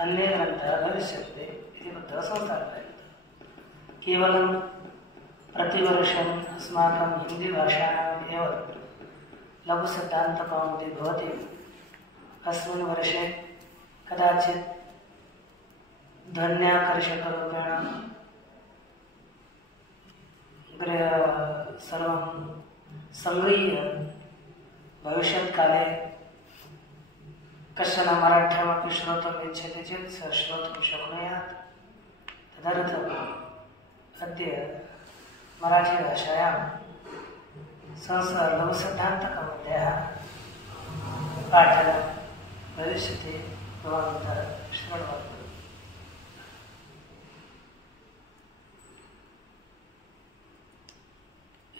अन्ये ग्रन्थाः भविष्यन्ति इति कृत्वा संस्थापयन्ति। केवलं प्रतिवर्षम् अस्माकं हिन्दीभाषायाम् एव लघुसिद्धान्तकौमुदी भवति। अस्मिन् वर्षे कदाचित् ध्वन्याकर्षकरूपेण सर्वं सङ्गृह्य भविष्यत्काले कश्चन मराठ्यमपि श्रोतुम् इच्छति चेत् स श्रोतुं शक्नुयात्। तदर्थम् अद्य मराठीभाषायां संस्कृतलघुसिद्धान्तकौमुद्याः पाठनं भविष्यति। भवन्तः शृण्वन्तु।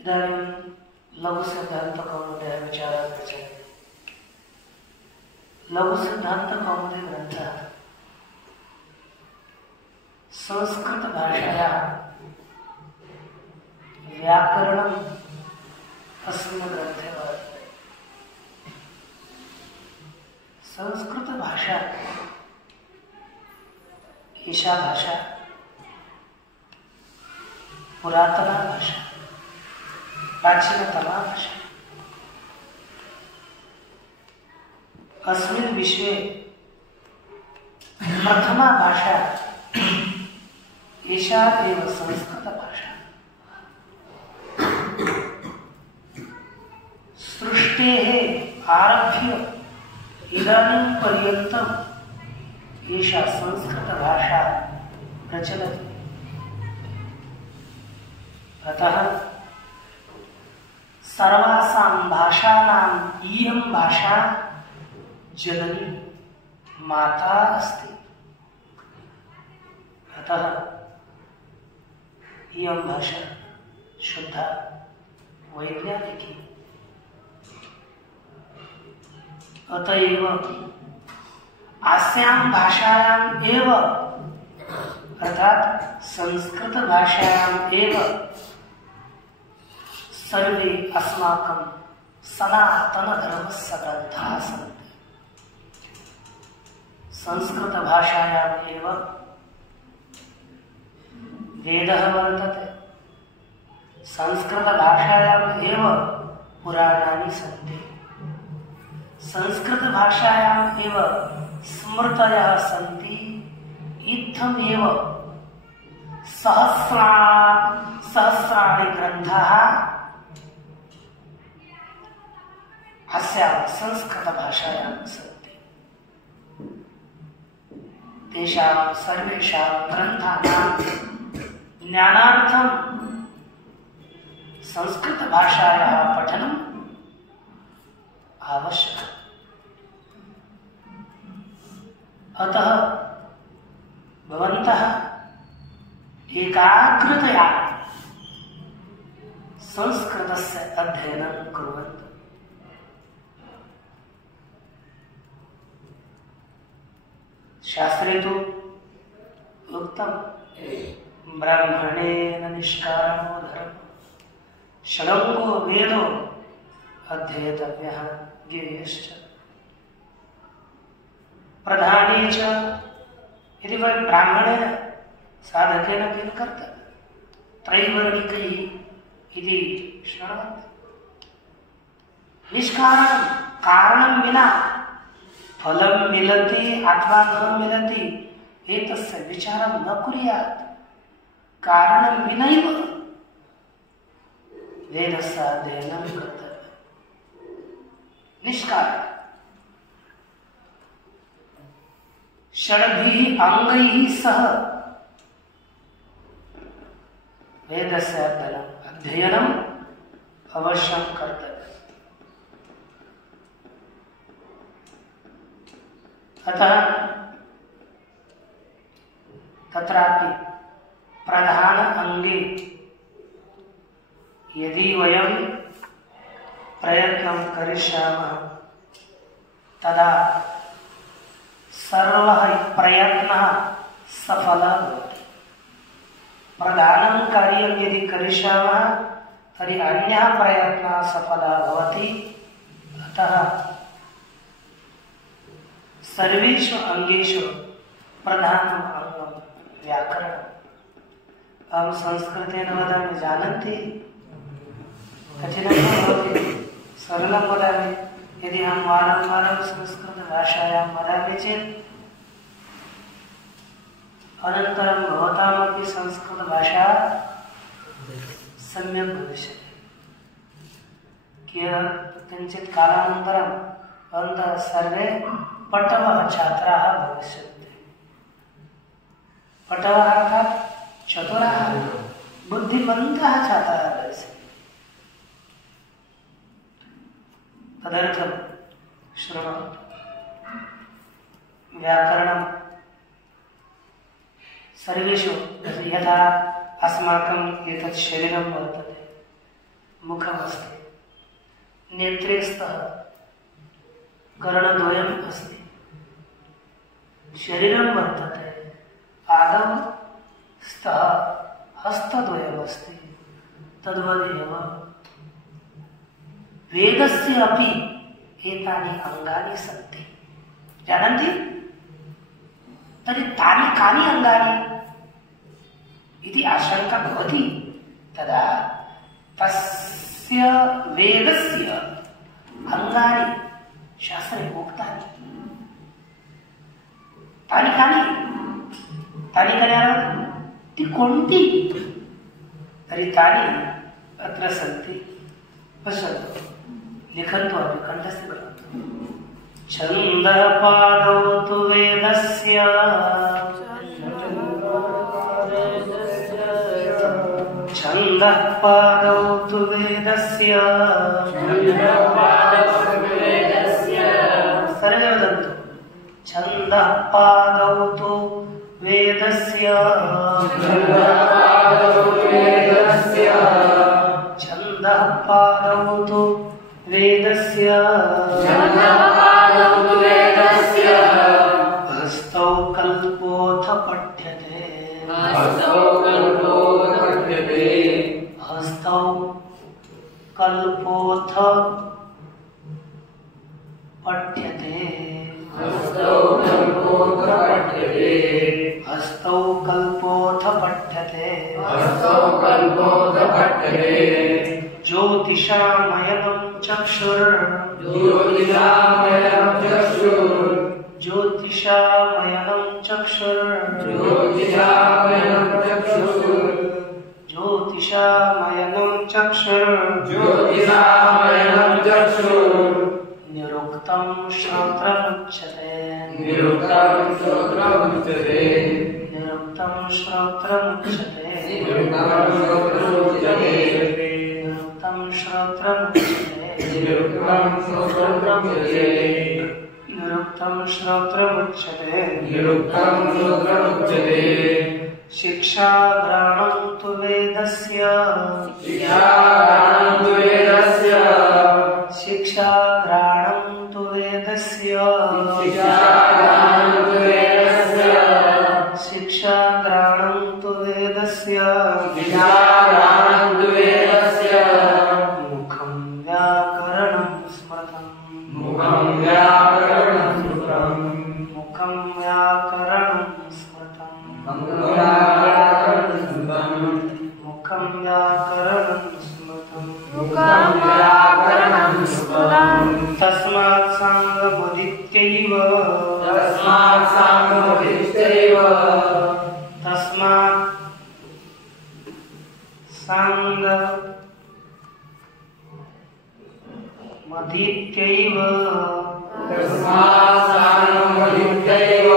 इदानीं लघुसिद्धान्तकौमुद्याः विचारः प्रचलति। लघुसिद्धान्तकौमुदी ग्रन्थः संस्कृतभाषायाः व्याकरणम् अस्मिन् ग्रन्थे वर्तते। संस्कृतभाषा एषा भाषा पुरातना भाषा, प्राचीनतमा भाषा। अस्मिन् विश्वे प्रथमा भाषा एषा एव संस्कृतभाषा। सृष्टेः आरभ्य इदानीं पर्यन्तम् एषा संस्कृतभाषा प्रचलति। अतः सर्वासां भाषाणाम् इयं भाषा जननी माता अस्ति। अतः इयं भाषा शुद्धा वैज्ञानिकी। अतएव अस्यां भाषायाम् एव अर्थात संस्कृत भाषायाम् एव सर्वे अस्माकं सनातनधर्मस्य ग्रन्थाः सन्ति। संस्कृत भाषायाम् एव वेदः वर्तते। संस्कृत भाषायाम् एव पुराणानि सन्ति। संस्कृत भाषायाम् एव स्मृतयः सन्ति। इत्थमेव सहस्राणि ग्रन्थाः अस्यां संस्कृत भाषायां सन्ति। तेषां सर्वेषां ग्रन्थानां ज्ञानार्थं संस्कृत भाषायाः पठनम् आवश्यकम्। अतः भवन्तः एकाग्रतया संस्कृतस्य अध्ययनं कुर्वन्तु। शास्त्रे तु उक्तं ब्राह्मणेन निष्कारणो धर्मः षडङ्गो वेदो अध्येतव्यः ज्ञेयश्च प्रधाने च। यदि वै ब्राह्मणेन साधकेन किं कर्तव्यं? त्रैवर्णिकैः इति शृण्वन्ति। निष्कारणं, कारणं विना फलं मिलति अथवा न मिलति एतस्य विचारं न कुर्यात्। कारणं विनैव वेदस्य अध्ययनं कर्तव्यम्। निष्कारणं षड्भिः अंगैः सह वेदस्य अध्ययनम् अवश्यं कर्तव्यम्। अतः तत्रापि प्रधान अंगे यदि वयं प्रयत्नं करिष्यामः तदा सर्वः प्रयत्नः सफलः भवति। प्रधानं कार्यं यदि करिष्यामः तर्हि अन्यः प्रयत्नः सफलः भवति। अतः सर्वेषु अंगेषु प्रधानम् अङ्गं व्याकरणम्। अहं संस्कृतेन वदामि, जानन्ति? कठिनं न भवति, सरलं वदामि। यदि अहं वारं वारं संस्कृतभाषायां वदामि चेत् अनन्तरं भवतामपि संस्कृतभाषा सम्यक् भविष्यति। किञ्चित् कालानन्तरं भवन्तः सर्वे पटवः छात्राः भविष्यन्ति। पटवः अर्थात् चतुराः बुद्धिमन्तः छात्राः भविष्यन्ति। तदर्थं शृण्वन्तु, व्याकरणं सर्वेषु यथा अस्माकम् एतत् शरीरं वर्तते, मुखमस्ति, नेत्रे स्तः कर्णद्वयम् अस्ति, शरीरं वर्तते, पादौ स्तः हस्तद्वयमस्ति। तद्वदेव वेदस्य अपि एतानि अङ्गानि सन्ति। जानन्ति? तर्हि तानि कानि अङ्गानि इति आशङ्का भवति। तदा तस्य वेदस्य अङ्गानि शास्त्रे उक्तानि। तानि कानि? तानि कानि? ती कोणती? तर्हि तानि अत्र सन्ति। पश्यन्तु, लिखन्तु अपि, कण्ठस्थं करोतु। छन्दपादौ तु वेदस्य छन्दः पादौ तु वेदस्य सर्वे वदन्तु। छन्दः पादौ तु वेदस्य छन्दः पादौ तु वेदस्य हस्तौ कल्पोऽथ पठ्यते हस्तौ कल्पोऽथ पठ्यते हस्तौ कल्पोऽथ पठ्यते ज्योतिषामयनं चक्षुर् ज्योतिषामयनं चक्षुर् निरुक्तं श्रोत्रमुच्यते शिक्षाग्रहणं तु वेदस्य मुखं व्याकरणं स्मृतं तस्मात् सांगमुदित्यैव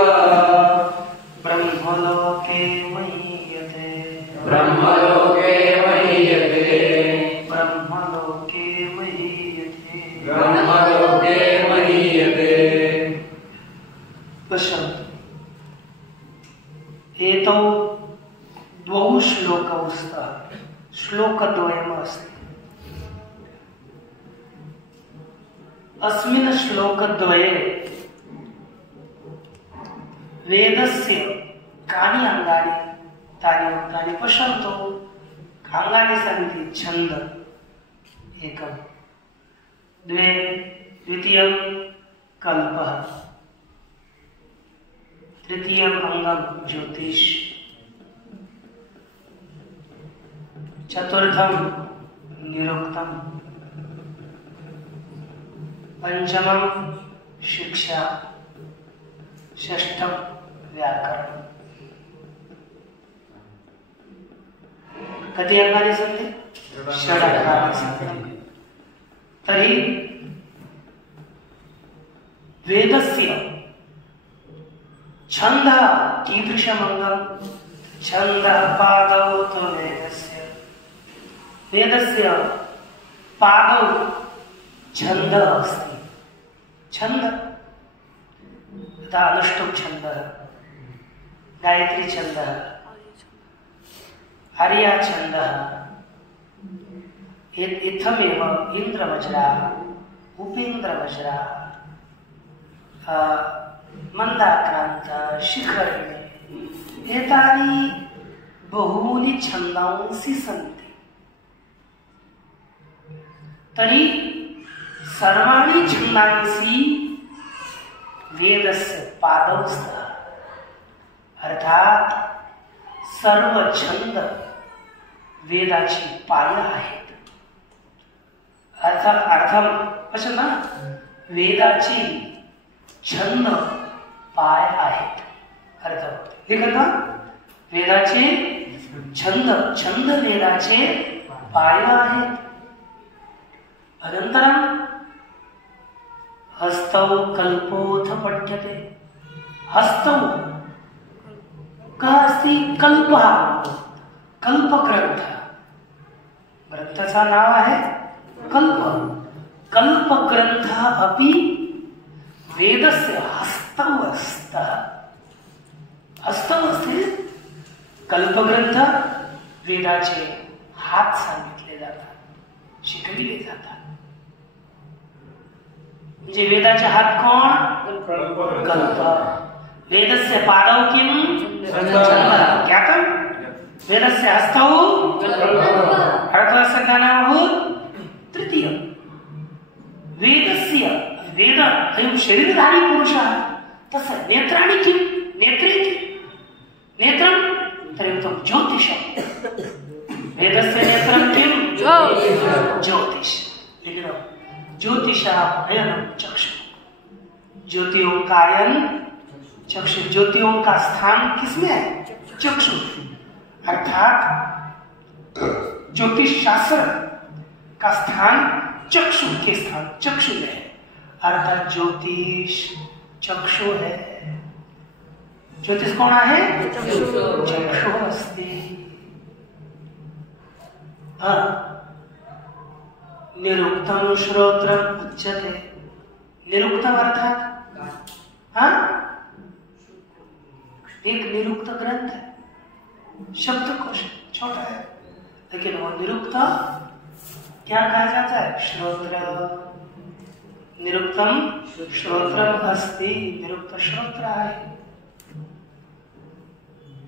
ब्रह्मलोके महीयते पश्यन्तु, एतौ द्वौ श्लोकौ स्तः, श्लोकद्वयमस्ति। अस्मिन् श्लोकद्वये वेदस्य कानि अङ्गानि तानि उक्तानि पश्यन्तु। अङ्गानि सन्ति छन्द एकं, द्वितीयं कल्पः, तृतीयम अंगम ज्योतिष, चतुर्थम निरुक्तम, पंचमम शिक्षा, षष्ठम व्याकरण. कति अंगानि सन्ति? षड् अंगानि सन्ति. तर्हि वेदस्य छन्दः कीदृशमङ्गम्? छन्दः पादौ तु वेदस्य, वेदस्य पादौ छन्दः अस्ति. छन्द तथा अनुष्टुप् छन्दः, गायत्री छन्दः, आर्या छन्दः, इत्थमेव इन्द्रवज्रा, उपेन्द्रवज्रा, मन्दाक्रान्त, शिखरिणी, एतानि बहूनि छन्दांसि सन्ति. तर्हि सर्वाणि छन्दांसि वेदस्य पादौ स्तः. अर्थात सर्व छंद वेदाची पायं आहेत. अर्थम असं ना, वेदाची छंद पाय आहेत. अर्थ हे कथा, वेदाचे छंद, छंद वेदाचे पाय आहेत. अनंतरम हस्तौ कल्पोऽथ पठ्यते. हस्तौ का अस्ति? कल्पः, कल्पग्रंथ. ग्रंथाचं नाव आहे कल्प. कल्पग्रंथः अपि वेदस्य हस्तौ स्तः. हस्तौ अस्ति. कल्पग्रंथ वेदाचे हात सांगितले जातात, शिकविले जातात. म्हणजे वेदाचे हात कोण? कल्प. वेदस्य पादौ किं? ज्ञातं. वेदस्य हस्तौ अर्थस्य का नाम भूत? तृतीय. वेदस्य, वेद अयं शरीरधारी पुरुषः, तस्य नेत्राणि किं? नेत्रे किं? नेत्रं तर्हि ज्योतिषं. वेदस्य नेत्रं किं? ज्योतिष. ज्योतिषा अयनं चक्षु. ज्योतियों का अयन चक्षु. ज्योतियों का स्थान किसमें है? चक्षु. अर्थात ज्योतिष शास्त्र का स्थान चक्षु के स्थान, चक्षु में है. अर्थात ज्योतिष चक्षु है. ज्योतिष कौन है? चक्षु अस्ति. निरुक्तम श्रोत्रम उच्यते. निरुक्तम अर्थात एक निरुक्त ग्रंथ है. शब्दकोश छोटा है, लेकिन वो निरुक्त क्या कहा जाता है? श्रोत्र. निरुक्तम श्रोत्रम अस्ति. निरुक्त श्रोत्र है.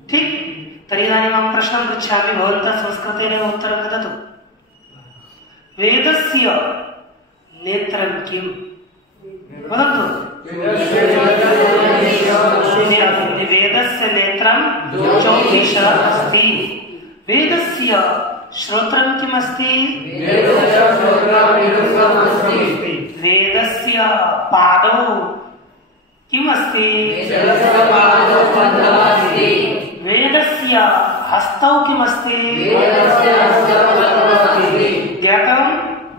ठीक. तर्हि इदानीं प्रश्नं पृच्छामि, भवन्तः संस्कृतेन उत्तरं ददातु. वेदस्य नेत्रं किम्? वदन्तु. वेदस्य नेत्रं ज्योतिषः अस्ति. वेदस्य श्रोत्रं किम् अस्ति? वेदस्य पादौ किम् अस्ति? वेदस्य हस्तौ किम् अस्ति? ज्ञातं?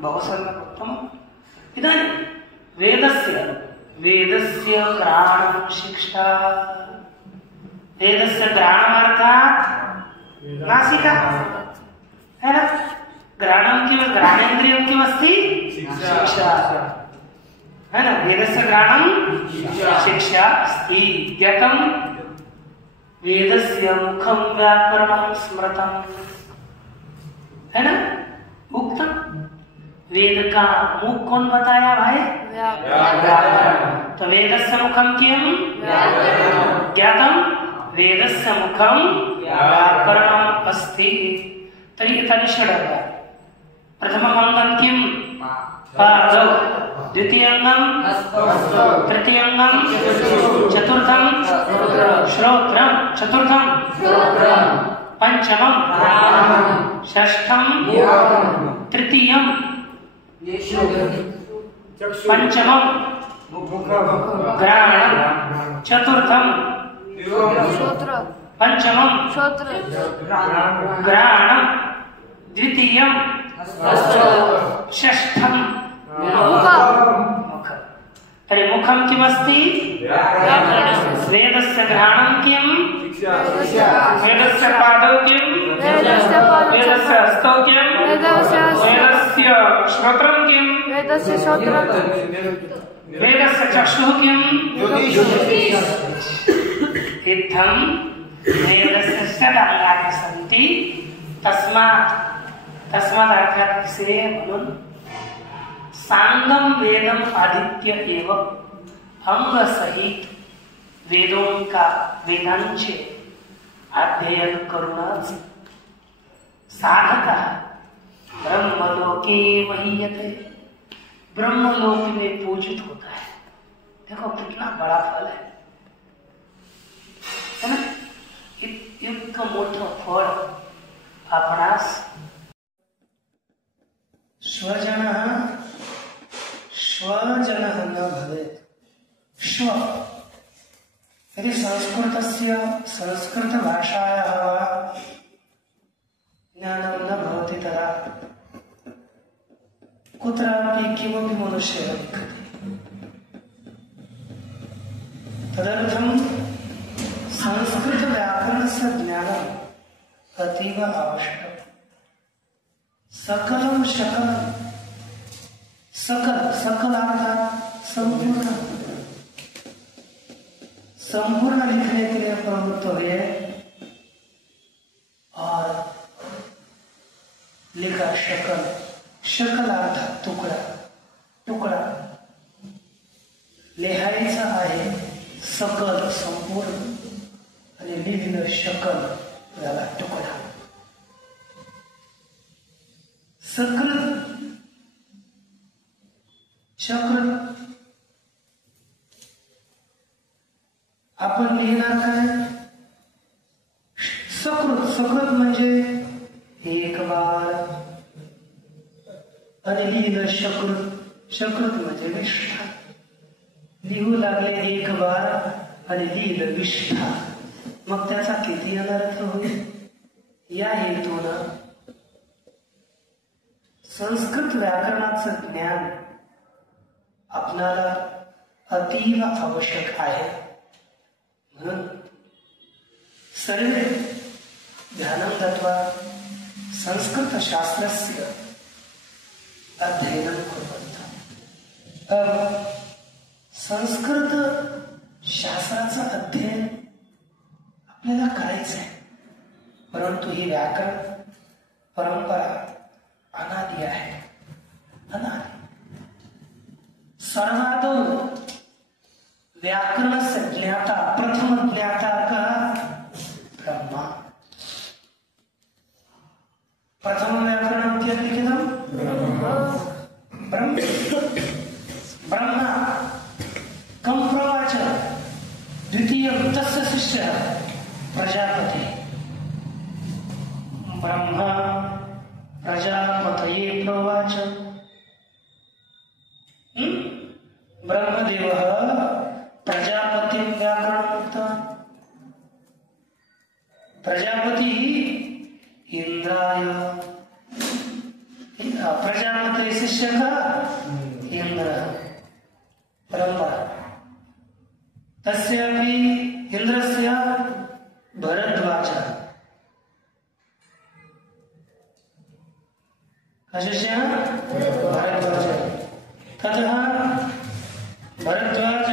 बहु सम्यक् उत्तमम्. इदानीं वेदस्य घ्राणं शिक्षा. वेदस्य घ्राणमर्थात् नासिका है ना. घ्राणं किं? घ्राणेन्द्रियं किमस्ति? शिक्षा है ना. वेदस्य घ्राणं शिक्षा अस्ति. ज्ञातं? वेदस्य मुखं व्याकरणं स्मृतं है ना. उक्तम. वेद का मुख कौन बताया भाई? व्याकरण. तो वेदस्य मुखम किम? ज्ञातम. वेदस्य मुखम व्याकरणम अस्ति. तर्हि एतानि षड्. प्रथमम् अङ्गं किं? पादौ. द्वितीयंगम तृतीयंगम चतुर्थम श्रोत्रम चतुर्थम पंचमम षष्ठम तृतीयम पंचमम ग्रहणम चतुर्थम पंचमम ग्रहणम द्वितीयम षष्ठम मुखम। तर्हि मुखम किमस्ति? वेदस्य घ्राणं किं? वेदस्य पादौ किं? वेदस्य हस्तौ किं? वेदस्य श्रोत्रं किं? वेदस्य चक्षुः किं? इत्थं वेदस्य षडङ्गानि सन्ति। तस्मात् से म्हणून सांगम वेदम आदित्य एवं अंग सहित वेदांचे अध्ययन करूनच साधक ब्रह्मलोके महीयते, ब्रह्मलोक में पूजित होता है। देखो कितना बड़ा फल है ना? इतकं मोठं फळ आपणास स्वजनः न भवेत्। श्व यदि संस्कृतभाषायाः वा ज्ञानं न भवति तदा कुत्रापि किमपि मनुष्यः लिखति। तदर्थं संस्कृतव्याकरणस्य ज्ञानम् अतीव आवश्यकम्। सकलम शकलम, सकल अर्थात संपूर्ण लिखने के लिए प्रवृत्त हुए और लिखा शकल अर्थात टुकड़ा लिहायचा आहे सकल संपूर्ण आणि लिहिलं शकल याला टुकड़ा। सकृत चक्र आपण लिहिणार काय? सकृत म्हणजे एक बार आणि लिहिलं शकृत म्हणजे विष्ठा। लिहू लागले एक बार आणि लिहिलं विष्ठा, मग त्याचा किती अनर्थ होईल? या हेतूनं संस्कृत व्याकरणाचं ज्ञान आपणाला अतीव आवश्यक आहे। म्हणून सर्वे ध्यानं दत्वा संस्कृत शास्त्रस्य अध्ययनं कुर्वन्तः। संस्कृत शास्त्राचं अध्ययन आपल्याला करायचं आहे, परंतु ही व्याकरण परंपरा अनादि है। सर्वादौ व्याकरण से ज्ञाता प्रथम ज्ञाता का ब्रह्मा। प्रथम व्याकरण लिखितम ब्रह्मा कम प्रवाच, द्वितीय तस्य शिष्य प्रजापति। ब्रह्मा प्रजापतये प्रोवाच। ब्रह्मदेवः प्रजापतिं व्याकरणमुक्तवान्। प्रजापतिः इंद्राय, प्रजापते शिष्यः इंद्रः ब्रह्मा। तस्यापि इंद्रस्य भरद्वाजः। भरद्वाज ततः भरद्वाज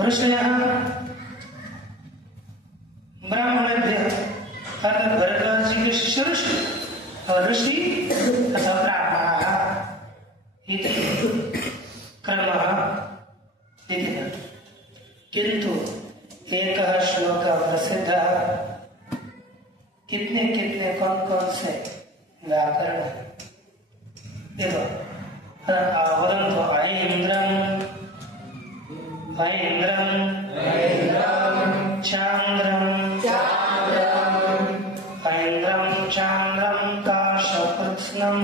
ऋषयः ब्राह्मणेभ्यः अर्थात भरद्वाज जी के शिष्य ऋषि तथा ब्राह्मणाः इति क्रमः इति। किंतु एक श्लोक प्रसिद्ध, कितने कितने कौन कौन से व्याकरण देखो। वरंतु ऐन्द्रम चांद्रम ऐन्द्रम चांद्रम काशकृत्स्नम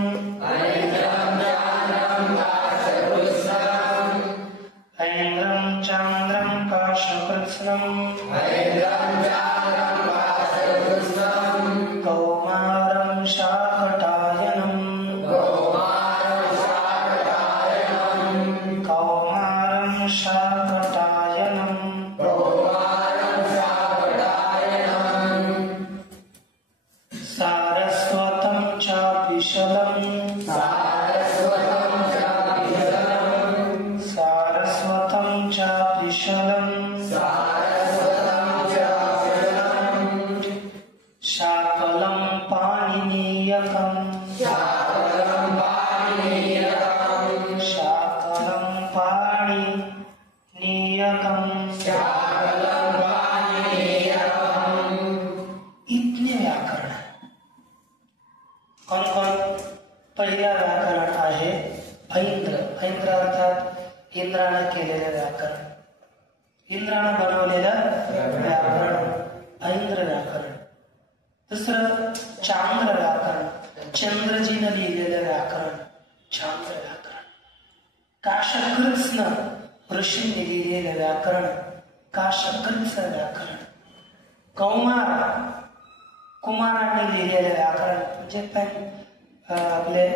ऐन्द्रम चांद्रम काशकृत्स्नम कौमारं शाकटायनं कौमारं शाकटायनं सारस्वतं चापिशलं सारस्वतं चापिशलं शाकलं पाणिनीयकं शाकलं पाणिनीयकं इतने व्याकरण। कौन कौन? पहिला व्याकरण आहे ऐंद्र। ऐंद्र अर्थात इंद्रानं केलेलं व्याकरण, इंद्रानं बनवलेलं व्याकरण ऐंद्र व्याकरण। दुसरं चांद्र व्याकरण, चंद्रजीनं लिहिलेलं व्याकरण चांद्र व्याकरण। काशकृत्स्न ऋषींनी लिहिलेलं व्याकरण काशकृत्स व्याकरण। कौमार कुमारांनी लिहिलेलं व्याकरण म्हणजे आपले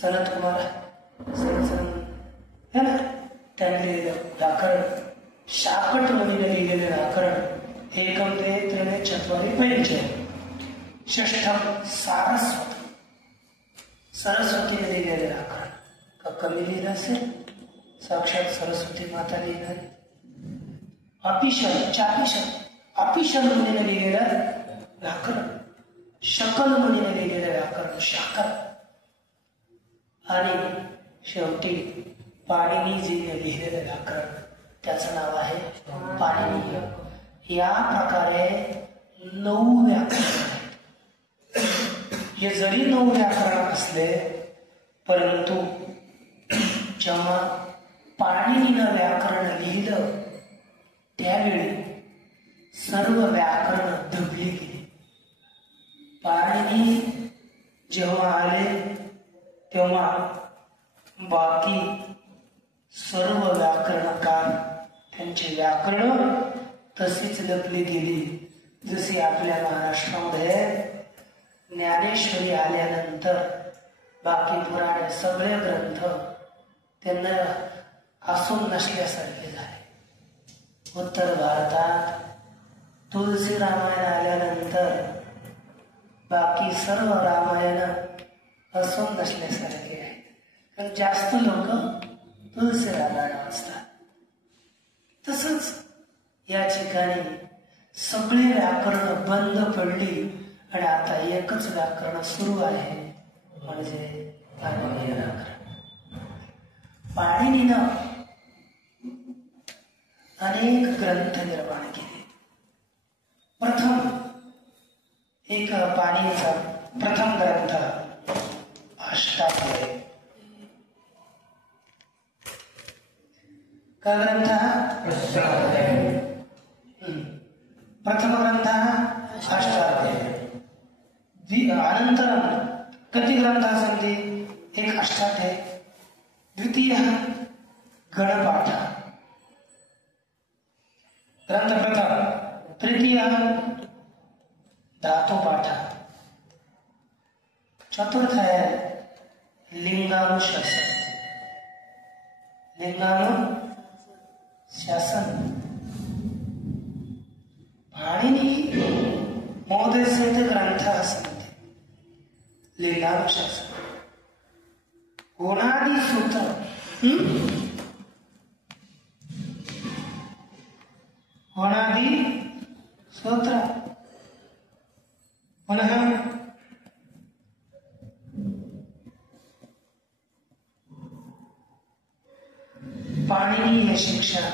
सनत कुमार है ना, त्यांनी लिहिलेलं व्याकरण। शाकट मुनीने लिहिलेलं व्याकरण एकम ते त्रिणे चत्वारी पंच। षष्ठम सारस्वत, सरस्वतीने लिहिलेलं व्याकरण। का कमी लिहिलं असेल? साक्षात सरस्वती माता लिहिणार। अपिशल चापिशल, अपिशल मुनीने लिहिलेलं व्याकरण। शकल मुनीने लिहिलेलं व्याकरण शाकल। आणि शेवटी पाणिनीजीने लिहिलेलं व्याकरण, त्याचं नाव आहे पाणिनीय। या प्रकारे 9 व्याकरण आहेत। हे जरी 9 व्याकरण असले परंतु जेव्हा पाणिनीनं व्याकरण लिहिलं त्यावेळी सर्व व्याकरण दबली गेली। पाणिनी जेव्हा आले तेव्हा बाकी सर्व व्याकरणकार त्यांची व्याकरण तशीच लपली गेली। जशी आपल्या महाराष्ट्रामध्ये ज्ञानेश्वरी आल्यानंतर बाकी पुराणे सगळे ग्रंथ त्यांना असून नसल्यासारखे झाले। उत्तर भारतात तुलसी रामायण आल्यानंतर बाकी सर्व रामायण असून नसल्यासारखे आहे, कारण जास्त लोक तुलसी रामायण वाचतात। तसंच या ठिकाणी सगळे व्याकरण बंद पडली आणि आता एकच व्याकरण सुरू आहे, म्हणजे पाणिनीय व्याकरण। पाणिनीनं अनेक ग्रंथ निर्माण केले। प्रथम एक पाणिनीचा प्रथम ग्रंथ अष्टाध्यायी। का ग्रंथ? प्रथम ग्रंथ अष्टाध्यायी। अनंतरं कति ग्रंथाः सन्ति? एक अष्टाध्यायी। द्वितीयः गणपाठः ग्रंथ प्रथम। तृतीयः धातुपाठः। चतुर्थ है लिंगानुशासन। लिंगानुशासन पाणिनी महोदयस्य ग्रंथाः सन्ति। लिंगानुशासन, गुणादिसूत्र, गुणादिसूत्र, पुनः पाणिनीय शिक्षा,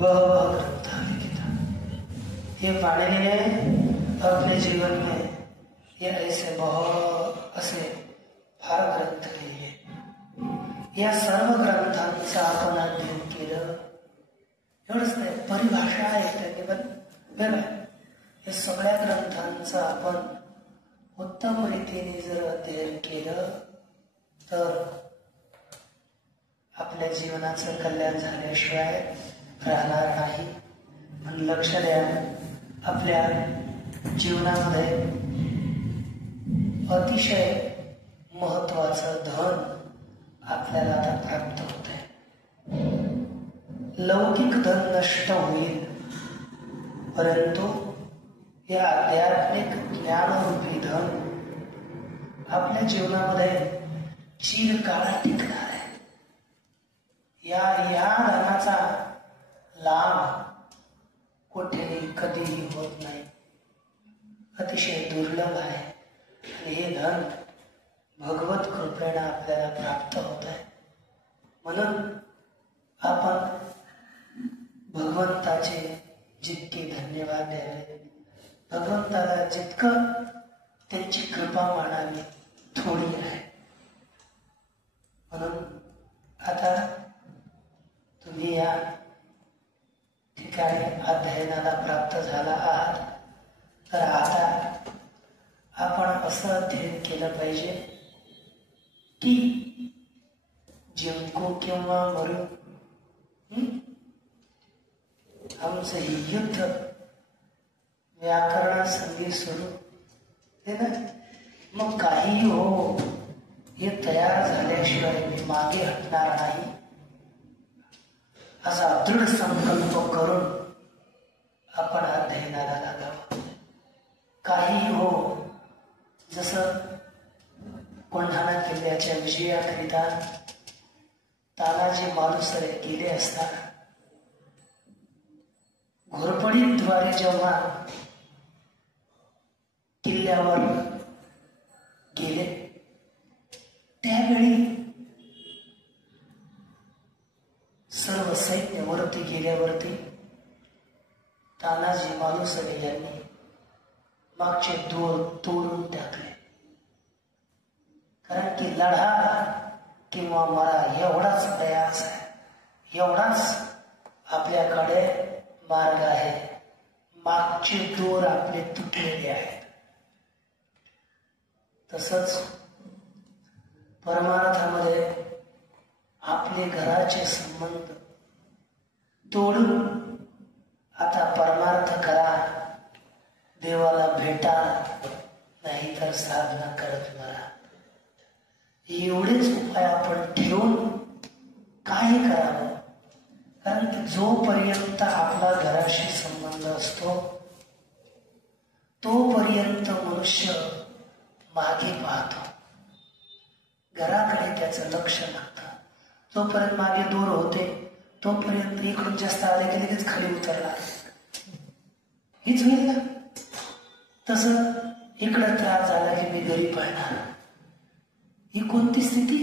बहुत ग्रंथ लिखित, ये पाणिनि ने अपने जीवन में ये ऐसे बहुत असे फार ग्रंथ लिहिले. या सर्व ग्रंथांचं आपण अध्ययन केलं. एवढंच नाही, परिभाषा आहे केवळ या सगळ्या ग्रंथांचं आपण उत्तम रीतीने जर अध्ययन केलं तर आपल्या जीवनाचं कल्याण झाल्याशिवाय राहणार नाही. म्हणून लक्ष द्या, आपल्या जीवनामध्ये अतिशय महत्वाचं धन आपल्याला आता प्राप्त होत आहे. लौकिक धन नष्ट होईल, परंतु या आध्यात्मिक ज्ञानरूपी धन आपल्या जीवनामध्ये चिरकाळ टिकणार आहे. या धनाचा लाभ कुठेही कधीही होत नाही, अतिशय दुर्लभ आहे. आणि हे धन भगवत कृपेने आपल्याला प्राप्त होत आहे. म्हणून आपण भगवंताचे जितके धन्यवाद द्यावे, भगवंताला जितकं त्यांची कृपा मानावी थोडी आहे. म्हणून आता तुम्ही या ठिकाणी अध्ययनाला प्राप्त झाला आहात, तर आता आपण असं अध्ययन केलं पाहिजे की जिंको किंवा मरू, आमचं हे युद्ध व्याकरणासंगी सुरू आहे ना. मग काही हो, हे तयार झाल्याशिवाय मी मागे हटणार नाही असा दृढ संकल्प करून आपण अध्ययनाला लागावं. काही हो, जसं कोंढाणा किल्ल्याच्या विजयाकरिता तानाजी मालुसरे गेले असताना घोरपडीद्वारे जेव्हा किल्ल्यावर गेले, त्यावेळी सर्व सैन्य वरती गेल्यावरती तानाजी मालुसरे यांनी मागचे दोर तोडून टाकले. कारण की लढा किंवा मरा एवढाच प्रयास आहे, एवढाच आपल्याकडे मार्ग आहे. मागचे दोर आपले तुटलेले आहेत. तसंच परमार्थामध्ये आपले घराचे संबंध तोडून आता परमार्थ करा, देवाला भेटा, नाही तर साधना करत मरा. एवढेच उपाय आपण ठेवून काय करावं? कारण की जोपर्यंत आपला घराशी संबंध असतो तोपर्यंत मनुष्य मागे पाहतो, घराकडे त्याचं लक्ष लागतं. जोपर्यंत मागे दूर होते तोपर्यंत इकडून जास्त आले की लगेच खाली उतरला, हीच होईल ना. तसं इकडं त्रास झाला की मी घरी पळणार, ही कोणती स्थिती?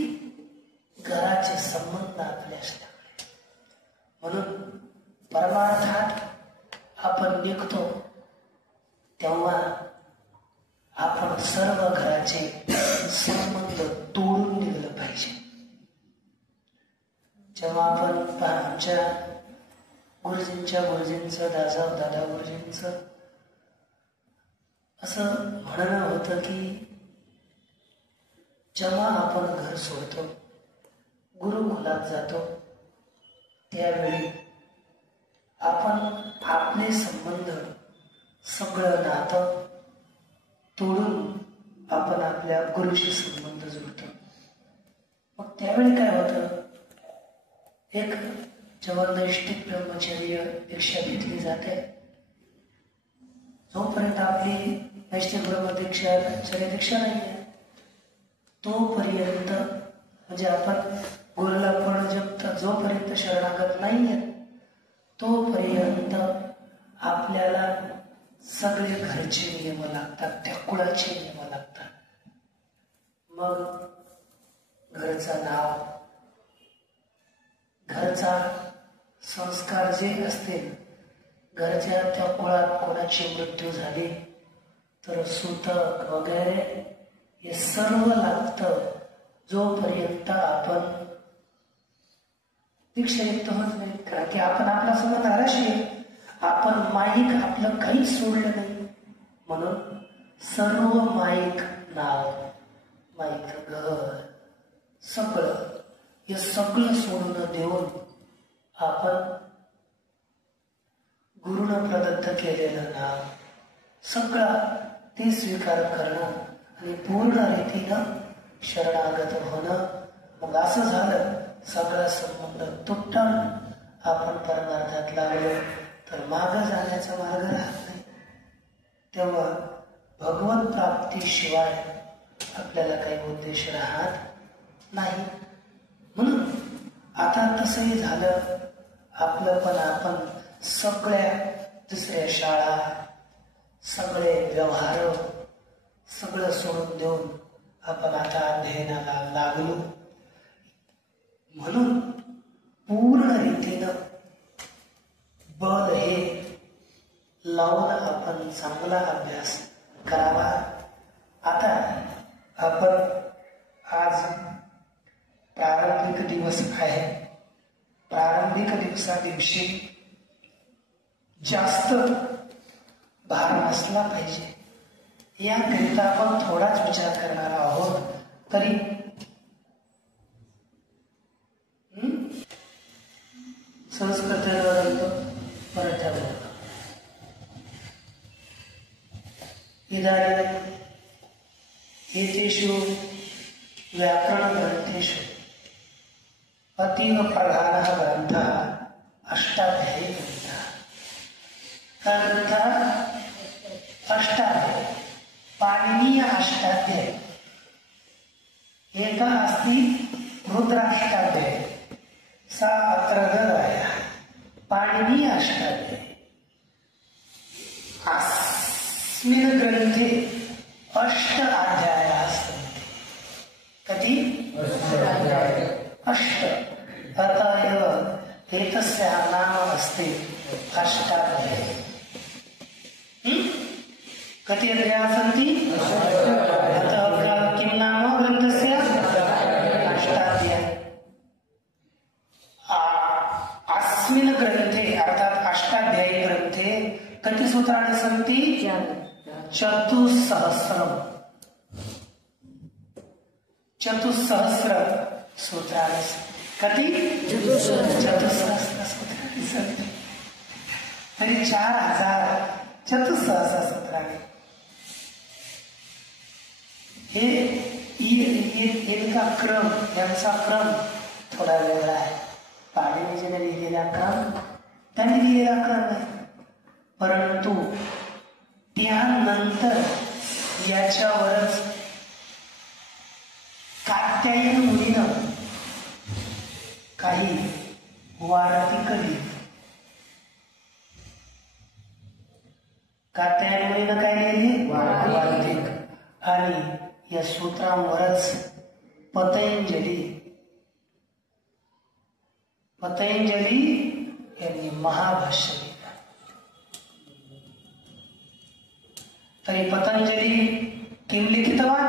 घराचे संबंध आपल्या असल्यामुळे. म्हणून परमार्थात आपण निघतो तेव्हा आपण सर्व घराचे संबंध तोडून निघलं पाहिजे. जेव्हा आपण आमच्या गुरुजींचं दादा गुरुजींचं असं म्हणणं होतं की जेव्हा आपण घर सोडतो, गुरुकुलात जातो, त्यावेळी आपण आपले संबंध सगळं नातं तोडून आपण आपल्या गुरुशी संबंध जोडतो. मग त्यावेळी काय होतं, एक जेव्हा नैष्ठिक ब्रह्मचर्य दीक्षा घेतली जाते, जोपर्यंत आपली नैष्ठिक ब्रह्मचर्य नाही आहे तोपर्यंत, म्हणजे आपण गुरुला पण जोपर्यंत शरणागत नाही आहे तोपर्यंत आपल्याला सगळे घरचे नियम लागतात, त्या कुळाचे नियम लागतात. मग घरचं नाव, घरचा संस्कार जे असतील, घरच्या त्या कुळात कोणाची मृत्यू झाली तर सूतक वगैरे हे सर्व लागतं जोपर्यंत आपण दीक्षायुक्त होत नाही. कारण की आपण आपला सगळं नाराशी, आपण माईक आपलं काहीच सोडलं नाही. म्हणून सर्व माईक नाव, माईक घर, सगळं हे सगळं सोडून देऊन आपण गुरुनं प्रदत्त केलेलं नाव सगळं ते स्वीकार करणं आणि पूर्ण रीतीनं शरणागत होणं. मग असं झालं, सगळा संबंध तुटला, आपण परमार्थात लागलो तर मागं जाण्याचा मार्ग राहत नाही. तेव्हा भगवत प्राप्तीशिवाय आपल्याला काही उद्देश राहत नाही. म्हणून आता तसंही झालं, आपलं पण आपण सगळ्या दुसऱ्या शाळा, सगळे व्यवहार सगळं सोडून देऊन आपण आता अध्ययनाला लागलो. म्हणून पूर्ण रीतीनं बल हे लावून आपण चांगला अभ्यास करावा. आता आपण आज प्रारंभिक दिवस आहे. प्रारंभिक दिवसा दिवशी जास्त भार नसला पाहिजे याकरिता आपण थोडाच विचार करणार आहोत. तरी संस्कृत परत इदानीम् एतेषु व्याकरणग्रन्थेषु अतीव प्रधानः ग्रन्थः अष्टाध्यायी ग्रन्थः. ग्रन्थः अष्टाध्यायी, पाणिनीय अष्टाध्यायी. एकः अस्ति रुद्राष्टाध्यायी, सा अत्र ददायाः. पाणिनीय अष्टाध्यायी. अस्मिन् ग्रन्थे अष्ट अध्यायाः सन्ति. कति? अष्ट. अतः एव एतस्याः नाम अस्ति अष्टाध्यायी. कति अध्यायाः सन्ति? अतः किं नाम ग्रन्थस्य? अष्टाध्यायी. अस्मिन् ग्रन्थे अर्थात अष्टाध्यायी ग्रन्थे कति सूत्राणि सन्ति? चतुस्सहस्रम्. चतुस्सहस्र सूत्राणि. कति? चतुस्सहस्र सूत्राणि सन्ति. तर्हि 4000 चतुस्सहस्र सूत्राणि. हे इनका क्रम, यांचा क्रम थोडा वेगळा आहे. पाणिनीजीने लिहिलेला क्रम, त्यांनी लिहिलेला क्रम आहे. परंतु त्यानंतर याच्यावरच कात्यायन मुनीनं काही वार्तिक लिहिली. कात्यायन मुनीनं काय लिहिली? वार्तिक. आणि या सूत्रांवरच पतंजली यांनी महाभाष्य लिहिलं. तरी पतंजली किं लिखितवान्?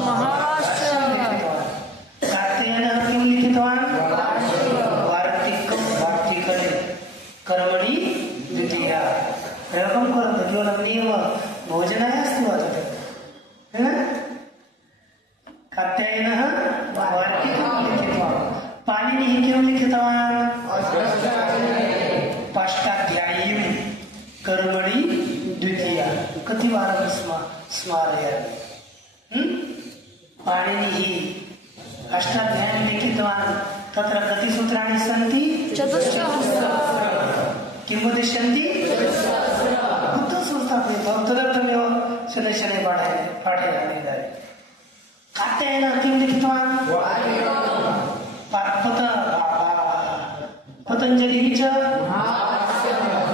महाभाष्यं लिखितवान्. कात्यायनः किं लिखितवान्? वार्तिकले कर्मणि द्वितीया. प्रयोगं करोतु, केवलं नियम भोजनाय अस्ति वा तत्? कात्यायनः वार्तिकं लिखितवान्. पाणिनिः किं लिखितवान्? अष्टाध्यायीं कर्मणि द्वितीया. कतिवारं स्मारयामि. पाणिनिः अष्टाध्यायीं लिखितवान्. तत्र कति सूत्राणि सन्ति? किं वदिष्यन्ति? तदर्थमेव शनैः शनैः पाठयामि इदानीं. कात्यायनः किं लिखितवान्? पतंजलिः च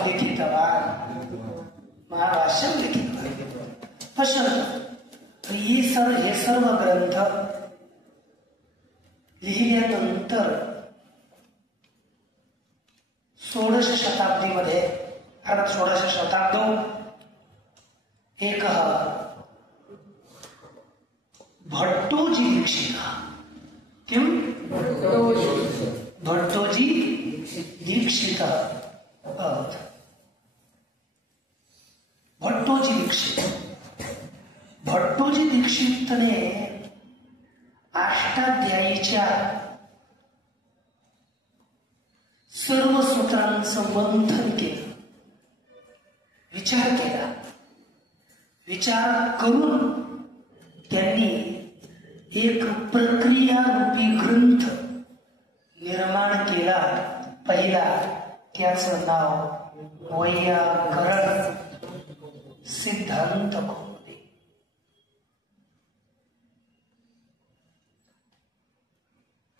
लिखितवान्. महाभाष्यं लिखितवान्. पश्यन्तु, हे सर्व ग्रंथ लिहिल्यानंतर षोडश शताब्दीमध्ये अर्थात षोडश शताब्दो एकः भट्टोजी दीक्षितः किं भट्टोजी दीक्षितः अभवत्। भट्टोजी दीक्षितने अष्टाध्यायीच्या सर्व सूत्रांचं मंथन केलं, विचार केला, विचार करून त्यांनी एक प्रक्रिया रूपी ग्रंथ निर्माण केला पहिला, त्याचं नाव वैयाकरण सिद्धांत कौमुदी।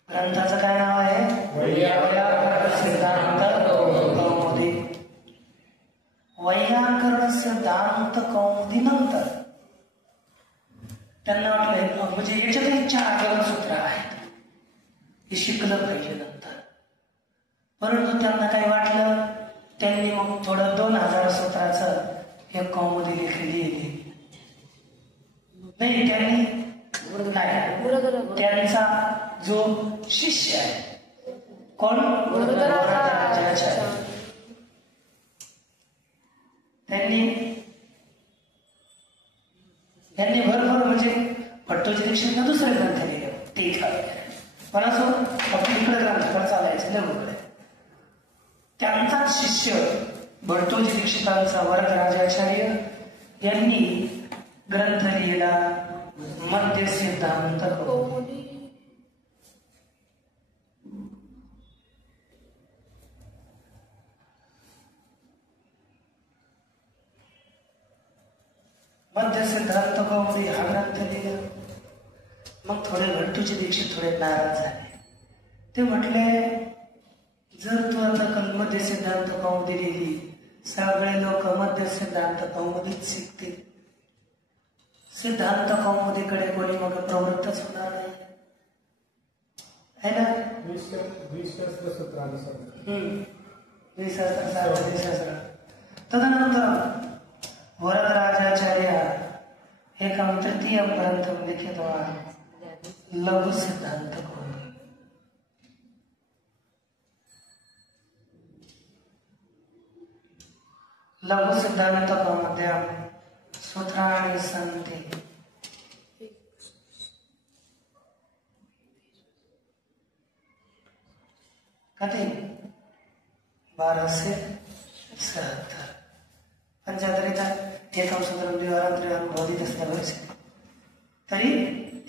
ग्रंथाचं काय नाव आहे? वैयाकरण सिद्धांत कौमुदी। वैयाकरण सिद्धांत कौमुदी नंतर त्यांना वाटलं म्हणजे याच्यातही 4 ग्रंथसूत्र आहेत, हे शिकलं पाहिजे नंतर। परंतु त्यांना काय वाटलं, त्यांनी मग थोडं 2000 सूत्राचं एक कौमुदी लिहिली नाही। त्यांनी त्यांचा जो शिष्य आहे कोण, वरदराजाचार्य, त्यांनी भरभर म्हणजे भट्टोजी दीक्षितनं दुसरे ग्रंथ लिहिले ते इथं, पण असं फक्त इकडे ग्रंथाकडे चालायचं लवकडे। त्यांचाच शिष्य भट्टोजी दीक्षितांचा वरदराजाचार्य यांनी ग्रंथ लिहिला मध्य सिद्धांत कौमुदी। मध्य सिद्धांत कौमुदी हा ग्रंथ लिहिला। मग थोडे भट्टोजी दीक्षित थोडे नाराज झाले। ते म्हटले, जर तू आता मध्य सिद्धांत कौमुदी लिहिली, सगळे लोक मध्य सिद्धांत कौमुदीच शिकतील, सिद्धांत कौमुदीकडे कोणी मग प्रवृत्तच होणार नाही है ना। 20 सूत्रानुसार तदनंतर वरदराजाचार्य एकं तृतीयं ग्रन्थं लिखितवान् लघु सिद्धांत कौमुदी। लघु सिद्धांत कौमुद्यां सूत्राणि सन्ति कति 1276 पंचादरित एकं सूत्रं द्विवारं त्रिवारं भवति तस्य भविष्यति तर्हि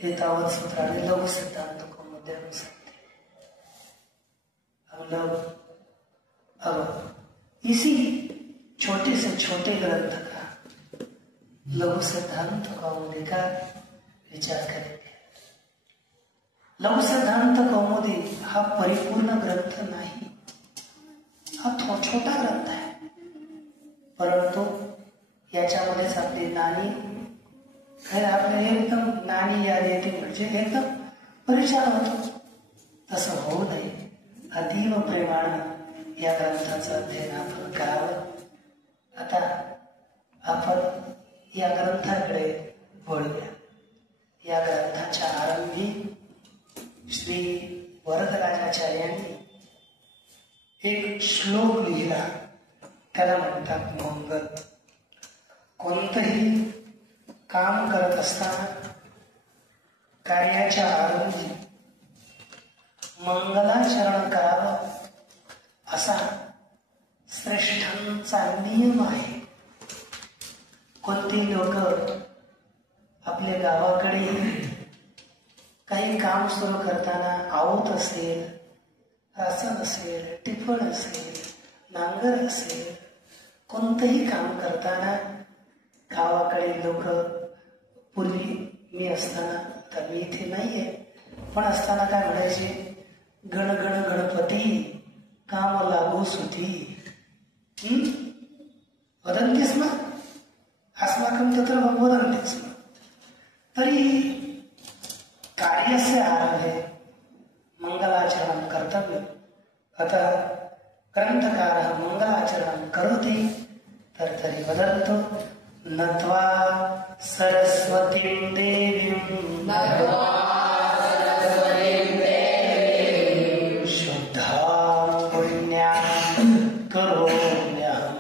एतावत् सूत्राणि लघु सिद्धांत कौमुद्यां सन्ति। अब इसी छोटे से छोटे ग्रंथ का लघु सिद्धांत कौमुदी का विचार करेंगे। लघु सिद्धांत कौमुदी हा परिपूर्ण ग्रंथ नाही, हा छोटा ग्रंथ आहे, परंतु याच्यामध्येच आपली नानी आपल्या एकदम नानी याद येते, म्हणजे एकदम परिचय होतो। तसं होऊ नये, अतीव प्रेमानं या ग्रंथाचं अध्ययन आपण करावं। आता आपण या ग्रंथाकडे वळूया। या ग्रंथाच्या आरंभी श्री वरदराजाचार्यांनी एक श्लोक लिहिला, त्याला म्हणतात मंगल। कोणतंही काम करत असताना कार्याच्या आरंभी मंगलाचरण करावं असा श्रेष्ठांचा नियम आहे। कोणती लोक आपल्या गावाकडे काही काम सुरू करताना आवत असेल, रासन असेल, टिफण असेल, नांगर असेल, कोणतंही काम करताना गावाकडे लोक पूर्वी मी असताना, आता मी इथे नाहीये पण असताना काय म्हणायचे, गण गण गणपती काम लागो सुधी वदन्ति स्म अस्माकं तत्र वदन्ति स्म। तर्हि कार्यस्य आरम्भे मंगलाचरणं कर्तव्यम्। अतः ग्रंथकारः मंगलाचरणं करोति तर्हि वदन्तु नत्वा सरस्वतीं देवीं शुद्धां पुण्यां करोम्यहम्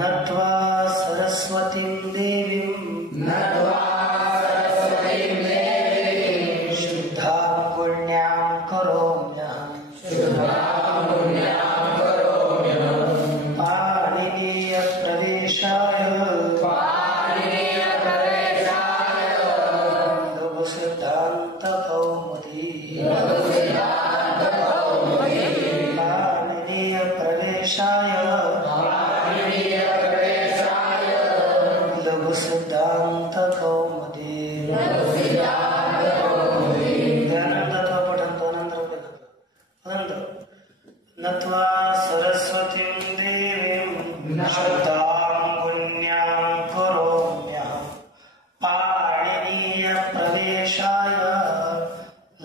नत्वा सरस्वतीं देवीं शुद्धां पुण्यां करोम्यहम् पाणिनीयप्रवेशाय लघुसिद्धान्तकौमुदी पाणिनीयप्रवेशाय लघुसिद्धान्तकौमुदी ध्यानंदत्वा पठन्तु अनन्तरं नत्वा सरस्वतीं देवीं शुद्धां पुण्यां करोम्यहम् पाणिनीयप्रवेशाय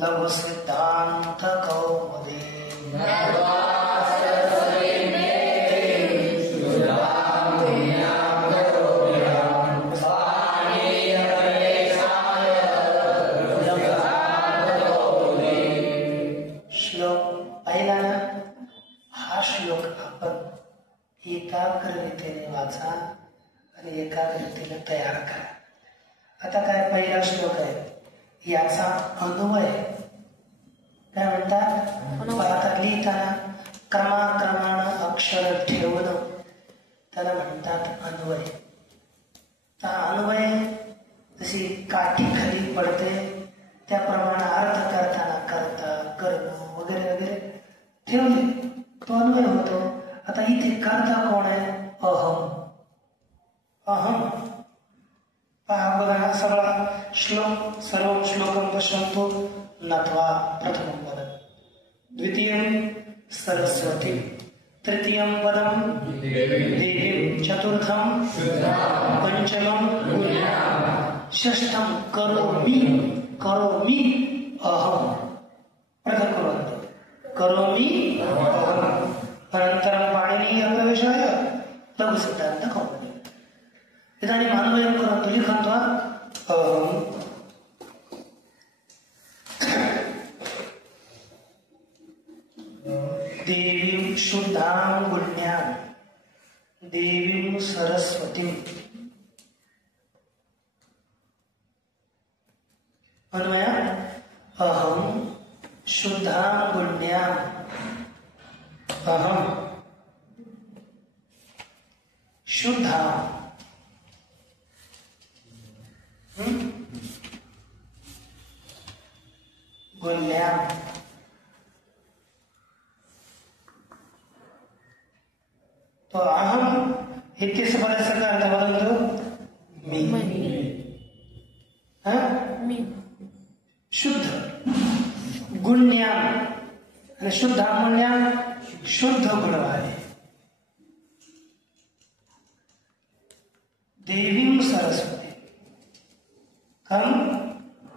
लघुसिद्धान्तकौमुदी श्लोक पहिला ना, हा श्लोक आपण एकाग्रतेने वाचा आणि एकाग्रतेने तयार करा. आता काय पहिला श्लोक आहे याचा अन्वय काय म्हणतात, आता लिहिताना क्रमाक्रमानं अक्षर ठेवणं त्याला म्हणतात अन्वय. त्या अन्वय जशी काठी खाली पडते त्याप्रमाणे अर्थ करताना करता करणं वगैरे वगैरे ठेवले तो अन्वय होतो. आता इथे करता कोण आहे, अहम. अहम पहा बघा हा सगळा श्लोक सर्व श्लोकं पश्यन्तु. नत्वा प्रथमं पदं, द्वितीयं सरस्वती, तृतीयं पदं देवीं, चतुर्थं पंचमं षष्ठं करोमि. करोमि अहम, पृथक् कुर्वन्तु. करोमि अहम. अनन्तरं पाणिनीयप्रवेशाय लघुसिद्धान्तकौमुदी. इदानीम् अन्वयं कुर्वन्तु. लिखन्तु अहं देवीं शुद्धां पुण्यां देवीं सरस्वतीं. अन्वय अहं शुद्धां पुण्यां अहं शुद्धां पुण्यां तो अहम इत्यस्य पदस्य अर्थ वदन्तु. मी. शुद्ध गुण्यां आणि शुद्धां पुण्यां शुद्ध गुणवाले. देवीं सरस्वती कम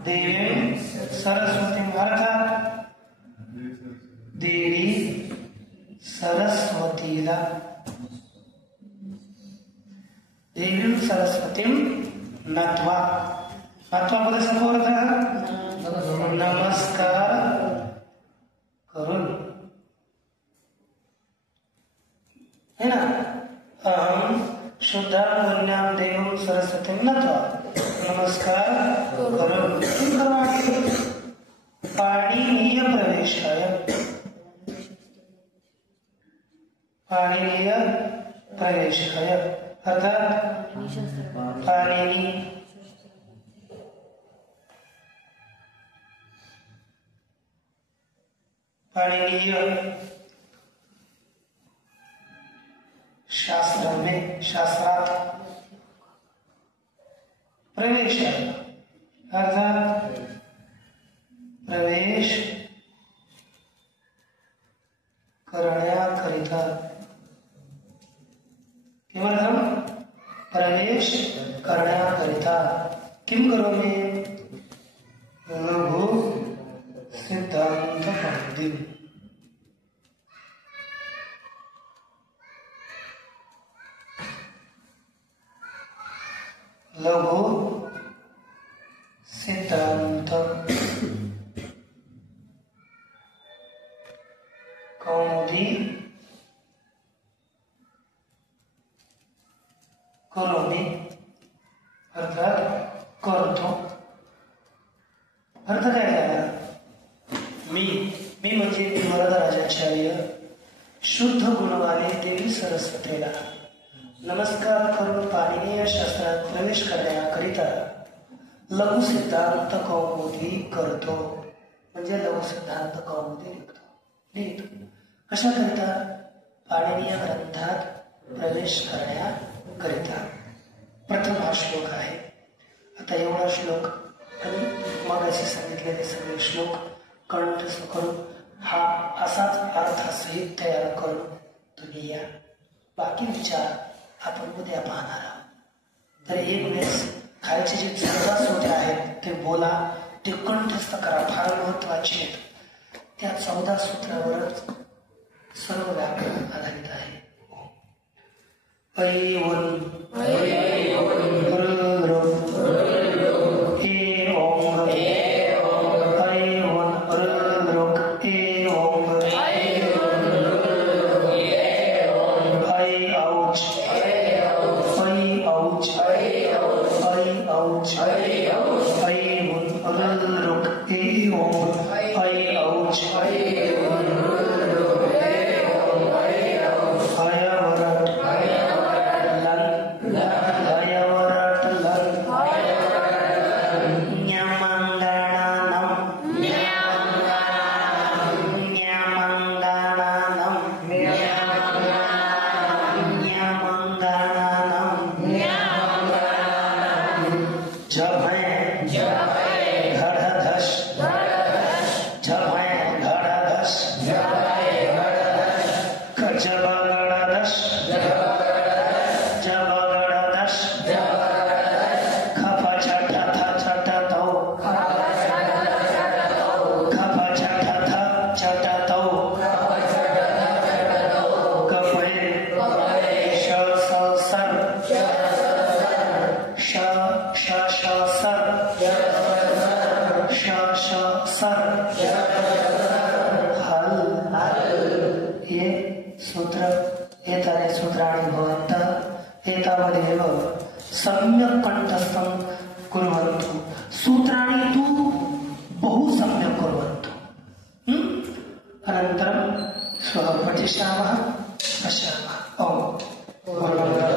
देवीं सरस्वतीं अर्थात देवी सरस्वतीला देवीं सरस्वतीं नत्वा. नत्वा पदाचा अर्थ नमस्कार करून है ना. अहम शुद्धां पुण्यां देवीं सरस्वतीं नत्वा नमस्कार करून. पाणिनीय प्रवेशाय पाणिनीय प्रवेशाय अर्थात पाणिनी पाणिनीय शास्त्र में शास्त्रात प्रवेश अर्थात प्रवेश करण्याकरिता. किमर्थम प्रवेश करण्याकरिता. किम करोमि लघु सिद्धांत कौमुदी लघु सिद्धांत कौमुदी करोमी अर्थात करतो. अर्थ काय झाला? मी म्हणजे वरदराजाचार्य शुद्ध गुणवाले देवी सरस्वतीला नमस्कार करून पाणिनीय शास्त्रात प्रवेश करण्याकरिता लघु सिद्धांत कौमुदी करतो. म्हणजे लघु सिद्धांत कौमुदी लिहितो. कशाकरिता? पाणिनीय ग्रंथात प्रवेश करण्याकरिता. प्रथम हा श्लोक आहे. आता एवढा श्लोक आणि मग असे सांगितलेले सगळे श्लोक कंठस्थ करून हा असाच अर्थसहित तयार करून तुम्ही या. बाकी विचार आपण उद्या पाहणार आहोत. तर एक वेळेस खालचे जे 14 सूत्रे आहेत ते बोला, ते कंठस्थ करा, फार महत्वाचे आहेत. त्या 14 सूत्रावरच सर्व व्याकरण आधारित आहे. सम्यक कंठस्थं कुर्वन्तु सूत्राणि तु बहु सम्यक् कुर्वन्तु. अनन्तरं श्वः पठिष्यामः, पश्यामः. ओम.